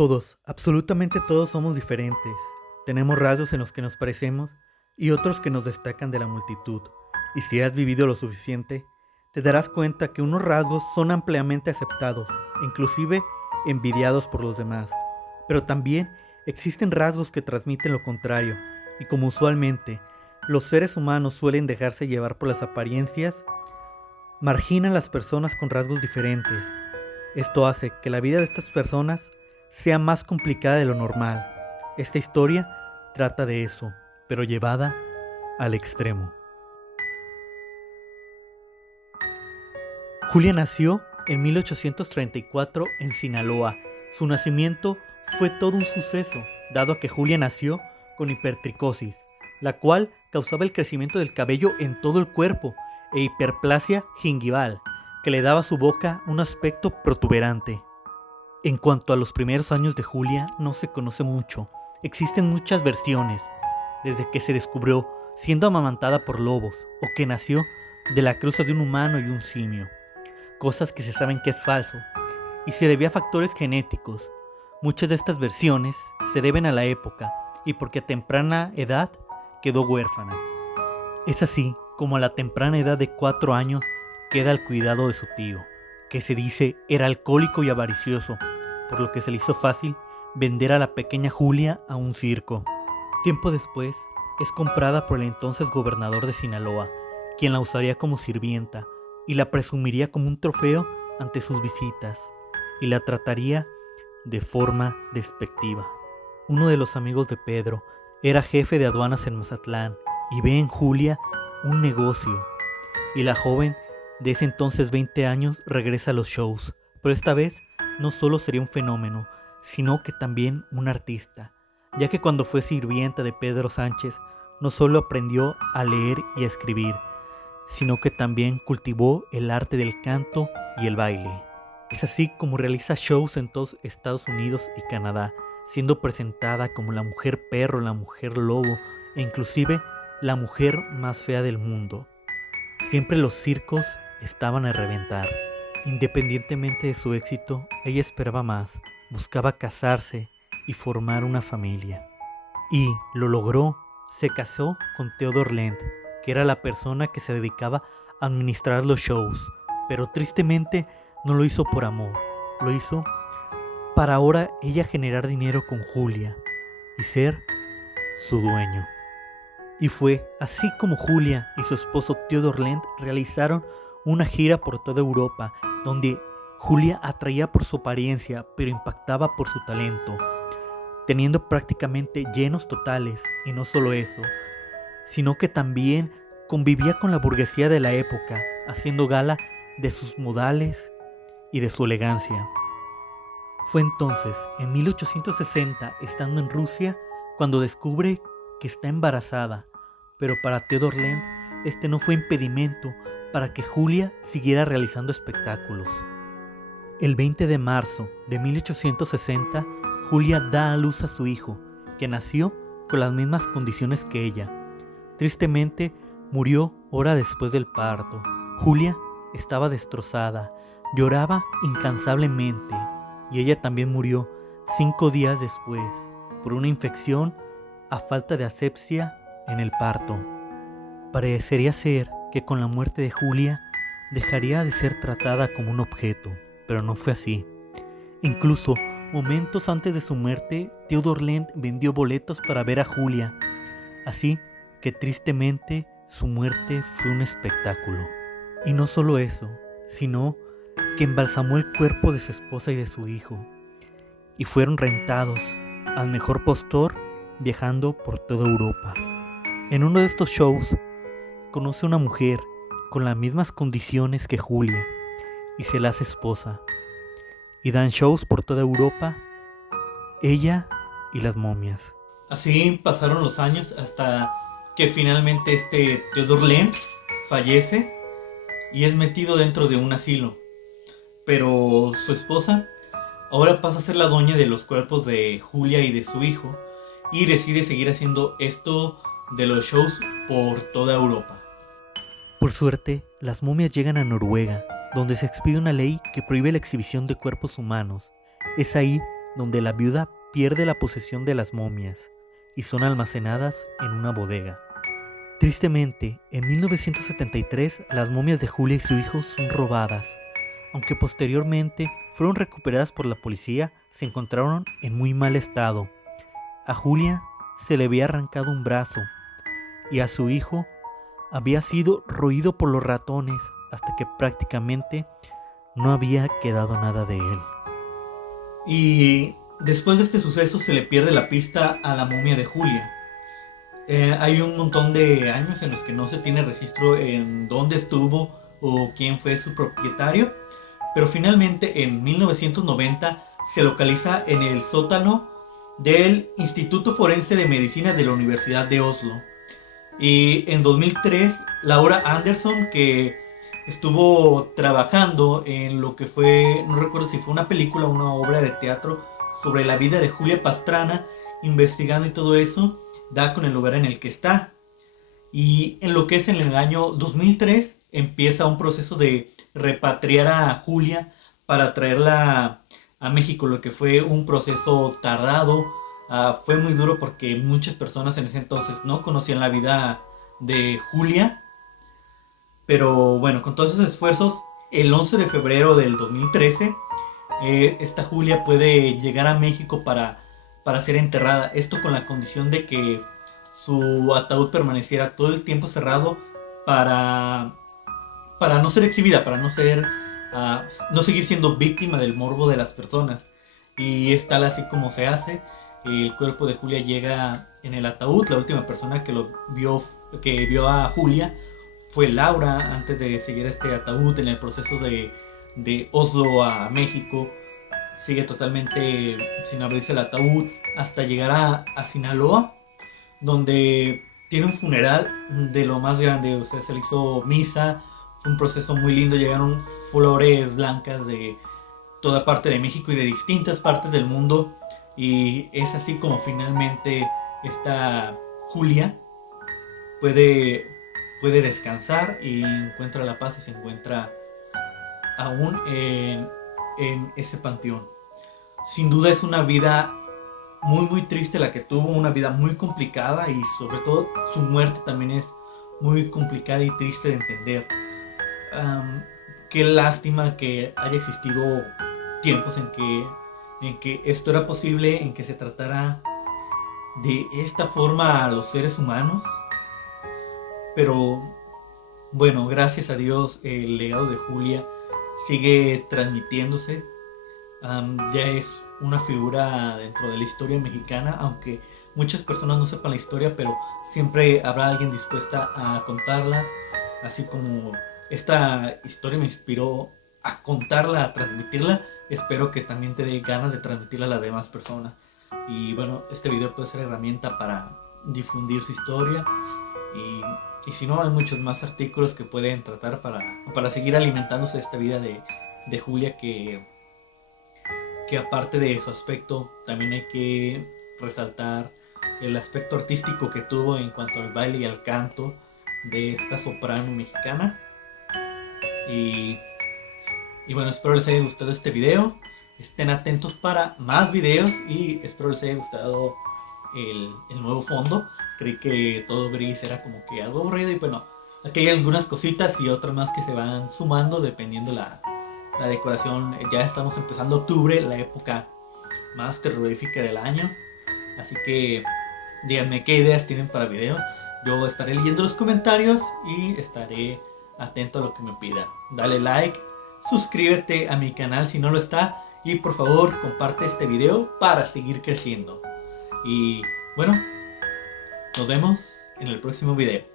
Todos, absolutamente todos somos diferentes. Tenemos rasgos en los que nos parecemos y otros que nos destacan de la multitud. Y si has vivido lo suficiente, te darás cuenta que unos rasgos son ampliamente aceptados, inclusive envidiados por los demás. Pero también existen rasgos que transmiten lo contrario, y como usualmente los seres humanos suelen dejarse llevar por las apariencias, marginan a las personas con rasgos diferentes. Esto hace que la vida de estas personas sea más complicada de lo normal. Esta historia trata de eso, pero llevada al extremo. Julia nació en 1834 en Sinaloa. Su nacimiento fue todo un suceso, dado que Julia nació con hipertricosis, la cual causaba el crecimiento del cabello en todo el cuerpo, e hiperplasia gingival, que le daba a su boca un aspecto protuberante. En cuanto a los primeros años de Julia, no se conoce mucho. Existen muchas versiones, desde que se descubrió siendo amamantada por lobos, o que nació de la cruza de un humano y un simio, cosas que se saben que es falso, y se debía a factores genéticos. Muchas de estas versiones se deben a la época, y porque a temprana edad quedó huérfana. Es así como a la temprana edad de 4 años queda al cuidado de su tío, que se dice era alcohólico y avaricioso, por lo que se le hizo fácil vender a la pequeña Julia a un circo. Tiempo después es comprada por el entonces gobernador de Sinaloa, quien la usaría como sirvienta y la presumiría como un trofeo ante sus visitas, y la trataría de forma despectiva. Uno de los amigos de Pedro era jefe de aduanas en Mazatlán y ve en Julia un negocio, y la joven de ese entonces 20 años regresa a los shows, pero esta vez no solo sería un fenómeno, sino que también un artista, ya que cuando fue sirvienta de Pedro Sánchez no solo aprendió a leer y a escribir, sino que también cultivó el arte del canto y el baile. Es así como realiza shows en todos Estados Unidos y Canadá, siendo presentada como la mujer perro, la mujer lobo e inclusive la mujer más fea del mundo. Siempre los circos estaban a reventar. Independientemente de su éxito, ella esperaba más, buscaba casarse y formar una familia. Y lo logró, se casó con Theodore Lent, que era la persona que se dedicaba a administrar los shows, pero tristemente no lo hizo por amor, lo hizo para ahora ella generar dinero con Julia y ser su dueño. Y fue así como Julia y su esposo Theodore Lent realizaron una gira por toda Europa, donde Julia atraía por su apariencia, pero impactaba por su talento, teniendo prácticamente llenos totales, y no solo eso, sino que también convivía con la burguesía de la época, haciendo gala de sus modales y de su elegancia. Fue entonces, en 1860, estando en Rusia, cuando descubre que está embarazada, pero para Theodore Lent este no fue impedimento para que Julia siguiera realizando espectáculos. El 20 de marzo de 1860, Julia da a luz a su hijo, que nació con las mismas condiciones que ella. Tristemente, murió hora después del parto. Julia estaba destrozada, lloraba incansablemente, y ella también murió 5 días después, por una infección a falta de asepsia en el parto. Parecería ser que con la muerte de Julia dejaría de ser tratada como un objeto, pero no fue así. Incluso momentos antes de su muerte, Theodore Lent vendió boletos para ver a Julia, así que tristemente su muerte fue un espectáculo. Y no solo eso, sino que embalsamó el cuerpo de su esposa y de su hijo, y fueron rentados al mejor postor viajando por toda Europa. En uno de estos shows conoce a una mujer con las mismas condiciones que Julia y se la hace esposa, y dan shows por toda Europa, ella y las momias. Así pasaron los años hasta que finalmente Theodore Lent fallece y es metido dentro de un asilo, pero su esposa ahora pasa a ser la dueña de los cuerpos de Julia y de su hijo, y decide seguir haciendo esto de los shows por toda Europa. Por suerte, las momias llegan a Noruega, donde se expide una ley que prohíbe la exhibición de cuerpos humanos. Es ahí donde la viuda pierde la posesión de las momias y son almacenadas en una bodega. Tristemente, en 1973 las momias de Julia y su hijo son robadas. Aunque posteriormente fueron recuperadas por la policía, se encontraron en muy mal estado. A Julia se le había arrancado un brazo y a su hijo había sido roído por los ratones hasta que prácticamente no había quedado nada de él. Y después de este suceso se le pierde la pista a la momia de Julia. Hay un montón de años en los que no se tiene registro en dónde estuvo o quién fue su propietario, pero finalmente en 1990 se localiza en el sótano del Instituto Forense de Medicina de la Universidad de Oslo. Y en 2003 Laura Anderson, que estuvo trabajando en lo que fue, no recuerdo si fue una película o una obra de teatro sobre la vida de Julia Pastrana, investigando y todo eso, da con el lugar en el que está. Y en lo que es en el año 2003 empieza un proceso de repatriar a Julia para traerla a México, lo que fue un proceso tardado. Fue muy duro porque muchas personas en ese entonces no conocían la vida de Julia. Pero bueno, con todos esos esfuerzos, el 11 de febrero del 2013, esta Julia puede llegar a México para ser enterrada. Esto con la condición de que su ataúd permaneciera todo el tiempo cerrado para no ser exhibida, para no seguir siendo víctima del morbo de las personas. Y es tal así como se hace. El cuerpo de Julia llega en el ataúd. La última persona que vio a Julia fue Laura antes de seguir este ataúd en el proceso de Oslo a México. Sigue totalmente sin abrirse el ataúd hasta llegar a Sinaloa, donde tiene un funeral de lo más grande. O sea, se le hizo misa. Fue un proceso muy lindo. Llegaron flores blancas de toda parte de México y de distintas partes del mundo. Y es así como finalmente esta Julia puede descansar y encuentra la paz y se encuentra aún en ese panteón. Sin duda es una vida muy muy triste la que tuvo, una vida muy complicada, y sobre todo su muerte también es muy complicada y triste de entender. Qué lástima que haya existido tiempos en que esto era posible, en que se tratara de esta forma a los seres humanos. Pero bueno, gracias a Dios el legado de Julia sigue transmitiéndose. Ya es una figura dentro de la historia mexicana, aunque muchas personas no sepan la historia, pero siempre habrá alguien dispuesta a contarla. Así como esta historia me inspiró a contarla, a transmitirla, espero que también te dé ganas de transmitirla a las demás personas. Y bueno, este video puede ser herramienta para difundir su historia. Y si no, hay muchos más artículos que pueden tratar para seguir alimentándose de esta vida de Julia, que aparte de su aspecto, también hay que resaltar el aspecto artístico que tuvo en cuanto al baile y al canto de esta soprano mexicana. Y bueno, espero les haya gustado este video. Estén atentos para más videos y espero les haya gustado el nuevo fondo. Creí que todo gris era como que algo aburrido, y bueno, aquí hay algunas cositas y otras más que se van sumando dependiendo la decoración. Ya estamos empezando octubre, la época más terrorífica del año. Así que díganme qué ideas tienen para video. Yo estaré leyendo los comentarios y estaré atento a lo que me pidan. Dale like, suscríbete a mi canal si no lo está, y por favor comparte este video para seguir creciendo. Y bueno, nos vemos en el próximo video.